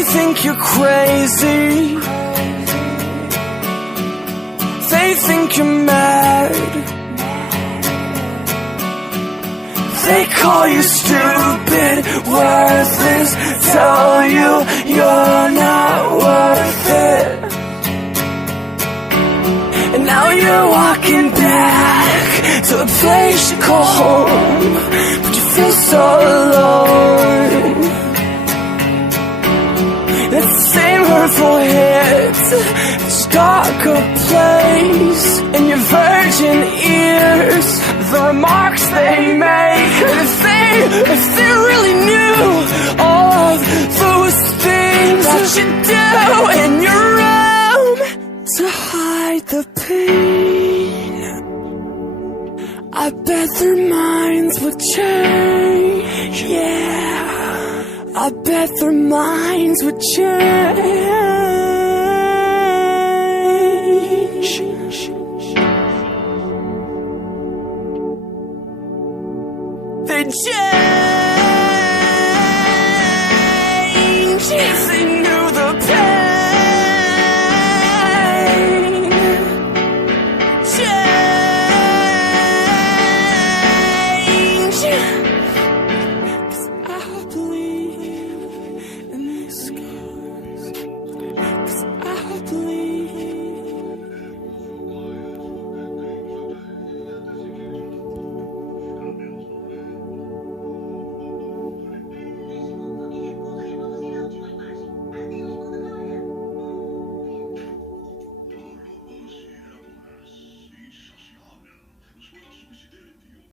They think you're crazy. They think you're mad. They call you stupid, worthless, tell you you're not worth it. And now you're walking back to a place you call home, but you feel so alone. It's the same hurtful hits, this darker place in your virgin ears. The remarks they make, if they really knew all of those things that you do in your room to hide the pain, I bet their minds would change. Yeah, I bet their minds would change. They change.